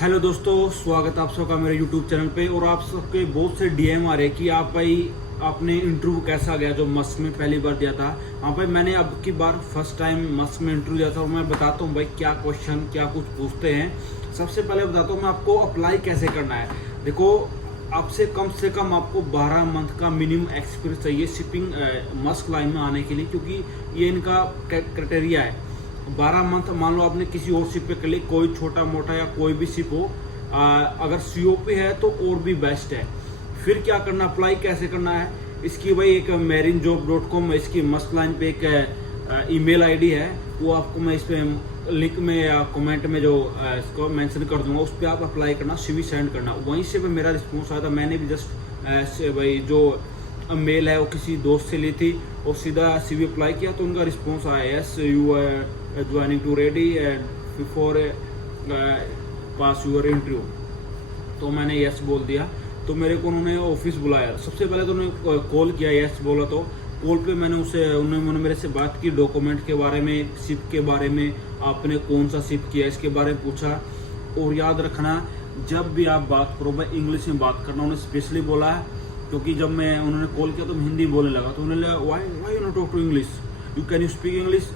Hello दोस्तों, स्वागत है आप सबका मेरे यूट्यूब चैनल पे। और आप सबके बहुत से डीएम आ रहे हैं कि आप भाई आपने इंटरव्यू कैसा गया जो मस्क में पहली बार दिया था। हाँ भाई, मैंने अब की बार फर्स्ट टाइम मस्क में इंटरव्यू दिया था और मैं बताता हूँ भाई क्या क्वेश्चन क्या कुछ पूछते हैं। सबसे पहले बताता हूँ मैं आपको अप्लाई कैसे करना है। देखो, आपसे कम आपको 12 मंथ का मिनिमम एक्सपीरियंस चाहिए शिपिंग मस्क लाइन में आने के लिए, क्योंकि ये इनका क्राइटेरिया है। 12 मंथ मान लो आपने किसी और शिप पे कर ली, कोई छोटा मोटा या कोई भी शिप हो, अगर सीओपी है तो और भी बेस्ट है। फिर क्या करना, अप्लाई कैसे करना है इसकी भाई एक marinjob.com इसकी मस्क लाइन पे एक ईमेल आईडी है, वो आपको मैं इस पे लिंक में या कमेंट में जो इसको मेंशन कर दूंगा, उस पर आप अप्लाई करना, सीवी सेंड करना। वहीं से मेरा रिस्पॉन्स आया था। मैंने भी जस्ट भाई जो मेल है वो किसी दोस्त से ली थी और सीधा सीवी अप्लाई किया तो उनका रिस्पॉन्स आया, yes you are joining to ready and before pass your interview. तो मैंने यस बोल दिया। तो मेरे को उन्होंने ऑफिस बुलाया। सबसे पहले तो उन्होंने कॉल किया, यस बोला तो कॉल पे उन्होंने मेरे से बात की, डॉक्यूमेंट के बारे में, शिप के बारे में, आपने कौन सा शिप किया इसके बारे में पूछा। और याद रखना, जब भी आप बात करो भाई इंग्लिश में बात करना। उन्होंने स्पेशली बोला है, क्योंकि जब उन्होंने कॉल किया तो मैं हिंदी बोलने लगा, तो उन्होंने why you not talk to English, you can you speak English.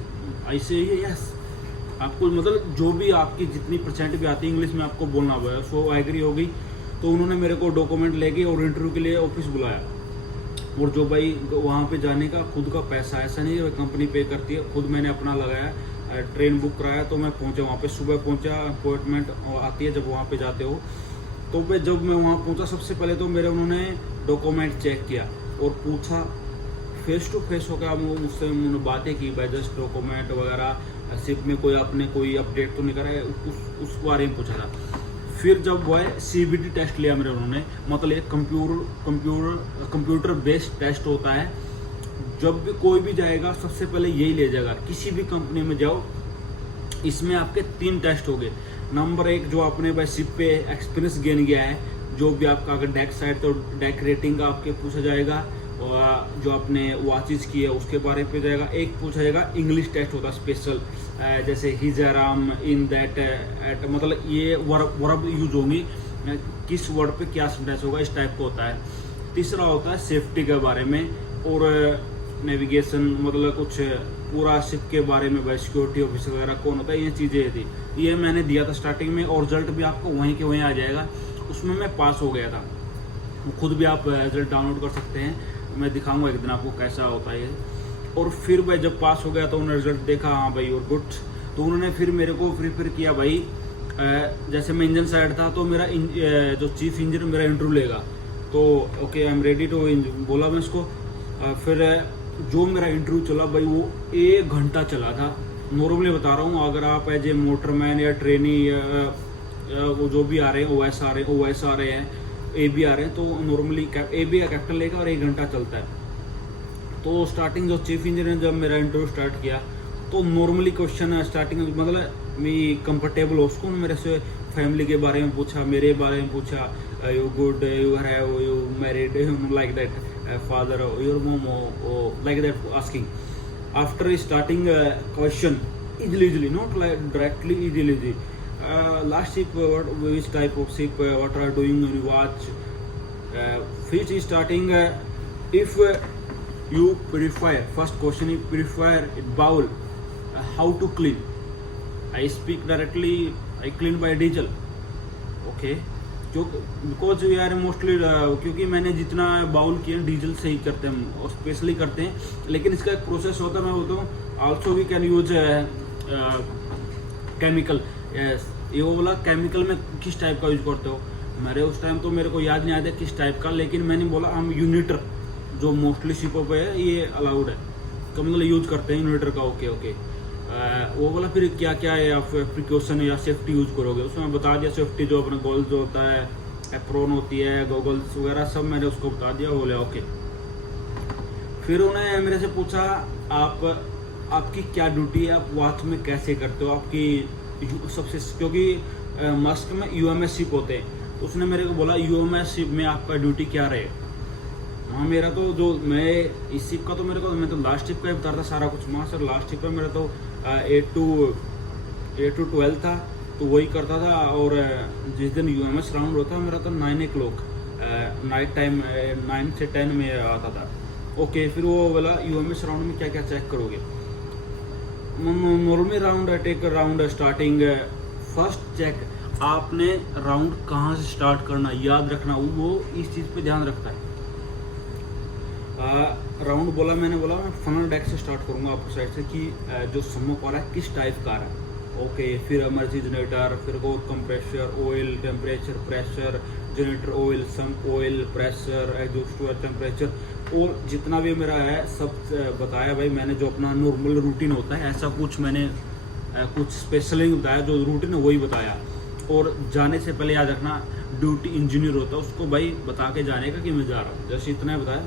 I say yes, आपको मतलब जो भी आपकी जितनी परसेंट भी आती है इंग्लिश में आपको बोलना हुआ है। सो एग्री हो गई। तो उन्होंने मेरे को डॉक्यूमेंट लेके और इंटरव्यू के लिए ऑफिस बुलाया। और जो भाई वहाँ पे जाने का खुद का पैसा, ऐसा नहीं है कंपनी पे करती है, खुद मैंने अपना लगाया, ट्रेन बुक कराया। तो मैं पहुँचा वहाँ पे, सुबह पहुँचा, अपॉइंटमेंट आती है जब वहाँ पे जाते हो। तो मैं जब मैं वहाँ पहुँचा, सबसे पहले तो उन्होंने डॉक्यूमेंट चेक किया और पूछा, फेस टू फेस होकर मुझसे उन्होंने बातें की भाई, जस्ट डॉक्यूमेंट वगैरह, शिप में आपने कोई अपडेट तो नहीं करा है, उस बारे में पूछा था। फिर जब वो है सीबीटी टेस्ट लिया मेरे उन्होंने, मतलब एक कंप्यूटर बेस्ड टेस्ट होता है। जब भी कोई भी जाएगा सबसे पहले यही ले जाएगा, किसी भी कंपनी में जाओ। इसमें आपके 3 टेस्ट हो गए। नंबर 1 जो आपने भाई शिप पे एक्सपीरियंस गेन किया है, जो भी आपका अगर डेक साइड तो डेक रेटिंग का आपके पूछा जाएगा, और जो आपने वॉचेज की है उसके बारे में जाएगा। एक पूछा जाएगा इंग्लिश टेस्ट होता है स्पेशल, जैसे हिज आराम इन दैट एट, मतलब ये वर्ब यूज होंगी, किस वर्ड पे क्या सेंटेंस होगा, इस टाइप का होता है। तीसरा होता है सेफ्टी के बारे में और नेविगेशन, मतलब कुछ पूरा शिप के बारे में, भाई सिक्योरिटी ऑफिसर वगैरह कौन होता है, ये चीज़ें थी। ये मैंने दिया था स्टार्टिंग में और रिजल्ट भी आपको वहीं के वहीं आ जाएगा। उसमें मैं पास हो गया था। खुद भी आप रिजल्ट डाउनलोड कर सकते हैं, मैं दिखाऊंगा एक दिन आपको कैसा होता है ये। और फिर भाई जब पास हो गया तो उन्होंने रिजल्ट देखा, हाँ भाई और गुड। तो उन्होंने फिर मेरे को प्रिपेयर किया भाई, जैसे मैं इंजन साइड था तो मेरा जो चीफ इंजीनियर मेरा इंटरव्यू लेगा। तो okay I am ready to बोला मैं इसको। फिर जो मेरा इंटरव्यू चला भाई वो 1 घंटा चला था। नॉर्मली बता रहा हूँ, अगर आप एज ए मोटरमैन या ट्रेनी वो जो भी आ रहे हैं, ओएस आ रहे हैं, ए बी आ रहे हैं, तो नॉर्मली ए बी का कैपिटल लेगा और 1 घंटा चलता है। तो स्टार्टिंग जो चीफ इंजीनियर ने जब मेरा इंटरव्यू स्टार्ट किया तो नॉर्मली क्वेश्चन स्टार्टिंग मतलब मैं कंफर्टेबल हो, उसको मेरे से फैमिली के बारे में पूछा, मेरे बारे में पूछा, you good, you have, you married, like that, father, your mom, like that asking. After starting question easily, not like directly, easily. Last ship, which type of ship, what are doing on your watch? Which is starting, if you prefer, first question, you prefer bowl, how to clean? I speak directly, I clean by diesel. Okay, जो because यार mostly क्योंकि मैंने जितना bowl किया diesel से ही करते हैं और स्पेशली करते हैं, लेकिन इसका एक प्रोसेस होता है। मैं बोलता हूँ also we can use chemical. ये वो बोला केमिकल में किस टाइप का यूज करते हो, मेरे उस टाइम तो मेरे को याद नहीं आया किस टाइप का, लेकिन मैंने बोला हम यूनिटर, जो मोस्टली शिपों पे है ये अलाउड है, तो मतलब यूज करते हैं यूनिटर का। ओके वो बोला फिर क्या क्या है आप प्रिकॉशन या सेफ्टी यूज करोगे, उसमें बता दिया सेफ्टी, जो अपना गोल्स जो होता है, एप्रोन होती है, गॉगल्स वगैरह सब मैंने उसको बता दिया। बोले ओके। फिर उन्हें मेरे से पूछा आपकी क्या ड्यूटी है, आप वॉच में कैसे करते हो, आपकी सबसे, क्योंकि मस्क में यूएमएस शिप होते हैं, तो उसने मेरे को बोला यूएमएस शिप में आपका ड्यूटी क्या रहे। हाँ, मेरा तो जो मैं इस शिप का तो मैं तो लास्ट शिप का ही बता रहा था सारा कुछ। वहाँ सर लास्ट शिप में मेरा तो 8 to 12 था तो वही करता था। और जिस दिन यूएमएस राउंड होता मेरा तो 9 o'clock नाइट टाइम 9 से 10 में आता था। ओके, फिर वो बोला यूएमएस राउंड में क्या क्या चेक करोगे। Normal round take round starting first check, आपने राउंड कहाँ से स्टार्ट करना याद रखना, वो इस चीज़ पे ध्यान रखता है। राउंड बोला मैंने मैं फनल डेक से स्टार्ट करूँगा आपको साइड से कि जो स्मोक आ रहा है किस टाइप का आ रहा है। ओके, फिर एमर्जी जनरेटर, फिर वो compressor, oil, temperature, pressure, generator oil, sump oil, pressure, exhaust temperature, और जितना भी मेरा है सब बताया भाई मैंने। जो अपना नॉर्मल रूटीन होता है ऐसा कुछ मैंने कुछ स्पेशल नहीं बताया, जो रूटीन है वही बताया। और जाने से पहले याद रखना ड्यूटी इंजीनियर होता है उसको भाई बता के जाने का कि मैं जा रहा हूँ, जैसे इतना ही बताया।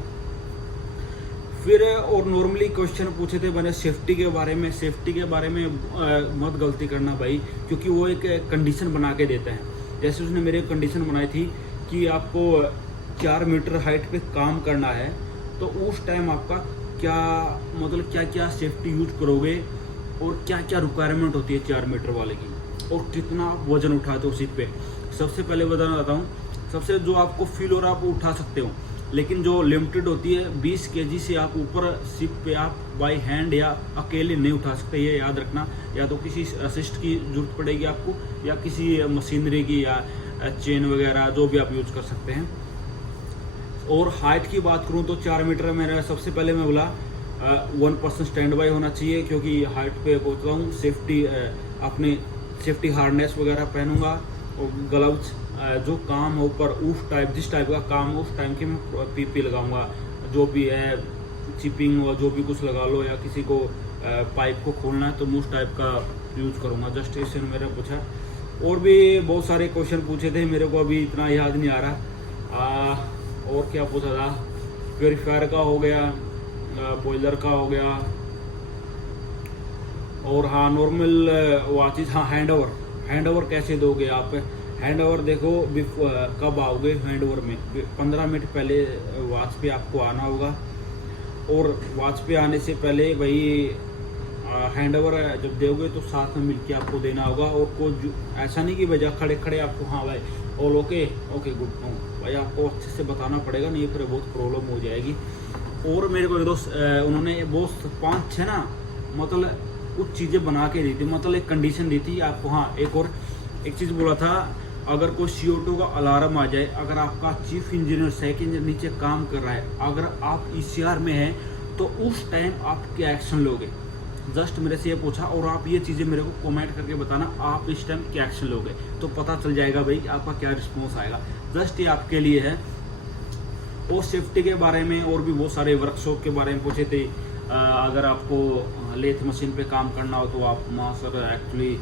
फिर और नॉर्मली क्वेश्चन पूछे थे मैंने सेफ्टी के बारे में। सेफ्टी के बारे में मत गलती करना भाई, क्योंकि वो एक कंडीशन बना के देते हैं। जैसे उसने मेरे कंडीशन बनाई थी कि आपको 4 मीटर हाइट पे काम करना है, तो उस टाइम आपका क्या मतलब क्या क्या सेफ्टी यूज करोगे और क्या क्या रिक्वायरमेंट होती है 4 मीटर वाले की, और कितना वजन उठाते हो सीट पे। सबसे पहले बताना चाहता हूँ, सबसे जो आपको फील हो रहा है आप उठा सकते हो, लेकिन जो लिमिटेड होती है 20 kg से आप ऊपर शिप पे आप बाय हैंड या अकेले नहीं उठा सकते, ये याद रखना। या तो किसी असिस्ट की जरूरत पड़ेगी आपको, या किसी मशीनरी की, या चेन वगैरह जो भी आप यूज कर सकते हैं। और हाइट की बात करूं तो 4 मीटर मेरा सबसे पहले मैं बोला 1% स्टैंड बाय होना चाहिए, क्योंकि हाइट पे पहुँचता हूँ। सेफ्टी अपने सेफ्टी हार्नेस वगैरह पहनूंगा, और ग्लव्स जो काम है ऊपर उस टाइप जिस टाइप का काम है उस टाइम के मैं पीपी लगाऊंगा। जो भी है चिपिंग और जो भी कुछ लगा लो, या किसी को पाइप को खोलना है तो मैं उस टाइप का यूज़ करूंगा। जस्ट इससे मेरा पूछा, और भी बहुत सारे क्वेश्चन पूछे थे, मेरे को अभी इतना याद नहीं आ रहा। और क्या पूछा था, प्योरीफायर का हो गया, बॉयलर का हो गया, और हाँ नॉर्मल वाचेज। हाँ हैंड ओवर कैसे दोगे आप। हैंड ओवर देखो कब आओगे हैंड ओवर में, 15 मिनट पहले वॉच पे आपको आना होगा। और वॉच पे आने से पहले भाई हैंड ओवर जब दोगे तो साथ में मिलके आपको देना होगा। और को ऐसा नहीं कि भैया खड़े खड़े आपको हाँ भाई ऑल ओके गुड भाई, आपको अच्छे से बताना पड़ेगा, नहीं फिर बहुत प्रॉब्लम हो जाएगी। और मेरे को दोस्त उन्होंने बहुत 5-6 ना मतलब कुछ चीज़ें बना के दी थी, मतलब एक कंडीशन दी थी आपको। हाँ एक चीज़ बोला था, अगर कोई CO2 का अलार्म आ जाए, अगर आपका चीफ इंजीनियर सेकंड इंजीनियर नीचे काम कर रहा है, अगर आप ECR में हैं तो उस टाइम आप क्या एक्शन लोगे। जस्ट मेरे से ये पूछा, और आप ये चीज़ें मेरे को कमेंट करके बताना आप इस टाइम क्या एक्शन लोगे, तो पता चल जाएगा भाई आपका क्या रिस्पॉन्स आएगा। जस्ट ये आपके लिए है। और सेफ्टी के बारे में और भी बहुत सारे वर्कशॉप के बारे में पूछे थे। अगर आपको लेथ मशीन पे काम करना हो तो आप वहाँ sir actually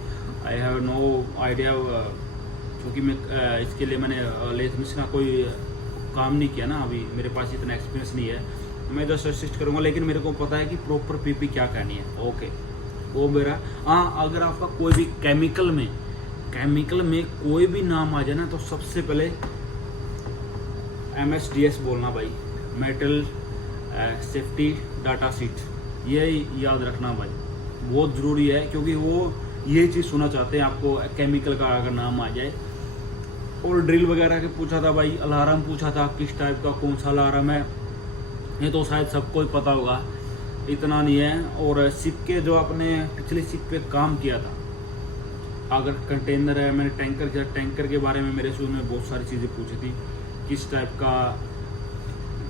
I have no idea, क्योंकि मैं इसके लिए मैंने लेथ मशीन का कोई काम नहीं किया ना, अभी मेरे पास इतना एक्सपीरियंस नहीं है। मैं जस्ट असिस्ट करूँगा, लेकिन मेरे को पता है कि प्रॉपर पीपी क्या करनी है। ओके वो मेरा। हाँ अगर आपका कोई भी केमिकल में कोई भी नाम आ जाए ना, तो सबसे पहले MSDS बोलना भाई, मेटल सेफ्टी डाटा शीट, ये याद रखना भाई, बहुत ज़रूरी है। क्योंकि वो ये चीज़ सुनना चाहते हैं आपको केमिकल का अगर नाम आ जाए। और ड्रिल वगैरह के पूछा था भाई, अलार्म पूछा था किस टाइप का कौन सा अलार्म है, ये तो शायद सबको ही पता होगा, इतना नहीं है। और शिप के जो आपने पिछले शिप पे काम किया था, अगर कंटेनर है, मैंने टैंकर किया, टैंकर के बारे में मेरे से उन्होंने बहुत सारी चीज़ें पूछी थी, किस टाइप का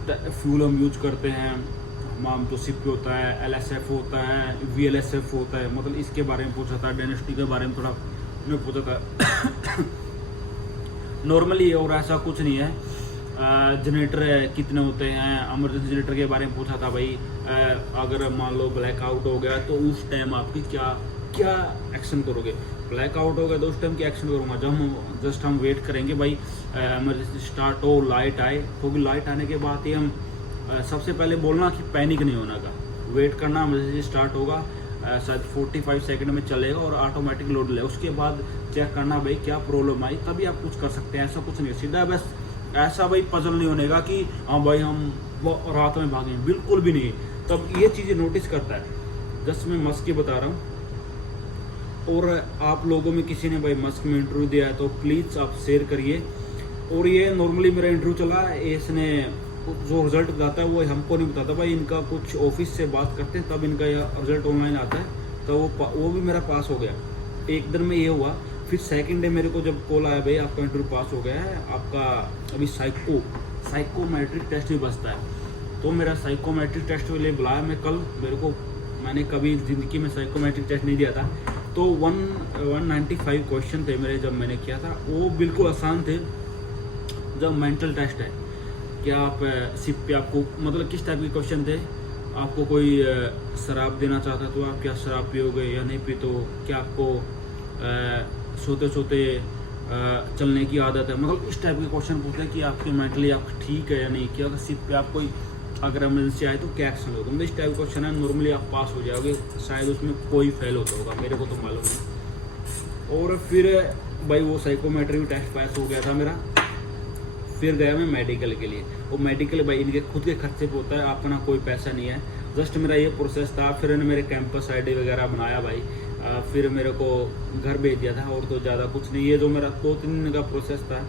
फ्यूल हम यूज करते हैं, हमाम तो शिप पे होता है, LSF होता है, VLSF होता है, मतलब इसके बारे में पूछा था। डायनेस्टी के बारे में थोड़ा मैं पूछा था नॉर्मली, और ऐसा कुछ नहीं है। जनरेटर कितने होते हैं, इमरजेंसी जनरेटर के बारे में पूछा था भाई। अगर मान लो ब्लैकआउट हो गया तो उस टाइम आपकी क्या एक्शन करोगे। ब्लैकआउट हो गया तो उस टाइम क्या एक्शन करूँगा, जब हम वेट करेंगे भाई इमरजेंसी स्टार्ट हो, लाइट आए, क्योंकि लाइट आने के बाद ही हम सबसे पहले बोलना कि पैनिक नहीं होना का, वेट करना, इमरजेंसी स्टार्ट होगा, शायद 45 सेकंड में चलेगा और ऑटोमेटिक लोड ले, उसके बाद चेक करना भाई क्या प्रॉब्लम आई, तभी आप कुछ कर सकते हैं। ऐसा कुछ नहीं सीधा बस ऐसा भाई पजल नहीं होने का कि हाँ भाई हम रात में भागें, बिल्कुल भी नहीं। तब ये चीज़ें नोटिस करता है। जस्ट मैं मस्क की बता रहा हूँ। और आप लोगों में किसी ने भाई मस्क में इंटरव्यू दिया है तो प्लीज़ आप शेयर करिए। और ये नॉर्मली मेरा इंटरव्यू चला, इसने जो रिजल्ट बताता है वो हमको नहीं बताता भाई, इनका कुछ ऑफिस से बात करते हैं तब इनका यह रिजल्ट ऑनलाइन आता है। तो वो भी मेरा पास हो गया, एक दिन में ये हुआ। फिर सेकंड डे मेरे को जब कॉल आया भाई आपका इंटरव्यू पास हो गया है, आपका अभी साइकोमेट्रिक टेस्ट भी बचता है। तो मेरा साइकोमेट्रिक टेस्ट के लिए बुलाया, मैंने कभी ज़िंदगी में साइकोमेट्रिक टेस्ट नहीं दिया था। तो 195 क्वेश्चन थे मेरे, जब मैंने किया था वो बिल्कुल आसान थे। जब मेंटल टेस्ट है कि आप सिप पे आपको मतलब किस टाइप के क्वेश्चन थे, आपको कोई शराब देना चाहता तो आप क्या शराब पियोगे या नहीं पी, तो क्या आपको सोते सोते चलने की आदत है, मतलब इस टाइप के क्वेश्चन पूछते हैं कि आपके मेंटली आप ठीक है या नहीं, कि अगर सिप पे आप कोई अगर इमरजेंसी आए तो क्या एक्शन होगा। मतलब इस टाइप के क्वेश्चन है, नॉर्मली आप पास हो जाओगे, शायद उसमें कोई फेल होता होगा, मेरे को तो मालूम नहीं। और फिर भाई वो साइकोमेट्रिक टेस्ट पास हो गया था मेरा। फिर गया मैं मेडिकल के लिए। वो मेडिकल भाई इनके खुद के खर्चे पे होता है, अपना कोई पैसा नहीं है, जस्ट मेरा ये प्रोसेस था। फिर इन्होंने मेरे कैंपस आईडी वगैरह बनाया भाई, फिर मेरे को घर भेज दिया था, और तो ज़्यादा कुछ नहीं। ये जो मेरा 2-3 दिन का प्रोसेस था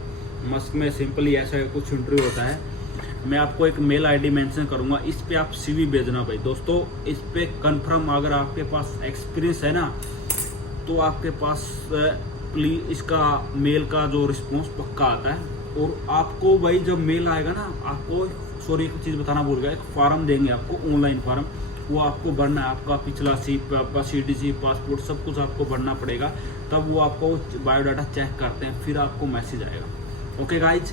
मस्क में, सिंपली ऐसा कुछ इंटरव्यू होता है। मैं आपको एक मेल आईडी मेंशन करूंगा, इस पे आप सीवी भेजना भाई। दोस्तों इस पे कंफर्म अगर आपके पास एक्सपीरियंस है ना, तो आपके पास प्लीज इसका मेल का जो रिस्पॉन्स पक्का आता है। और आपको भाई जब मेल आएगा ना, आपको सॉरी एक चीज़ बताना भूल गया, एक फॉर्म देंगे आपको, ऑनलाइन फॉर्म, वो आपको भरना है। आपका पिछला सीप, आपका CDC, पासपोर्ट, सब कुछ आपको भरना पड़ेगा। तब वो आपको बायोडाटा चेक करते हैं, फिर आपको मैसेज आएगा। Okay guys.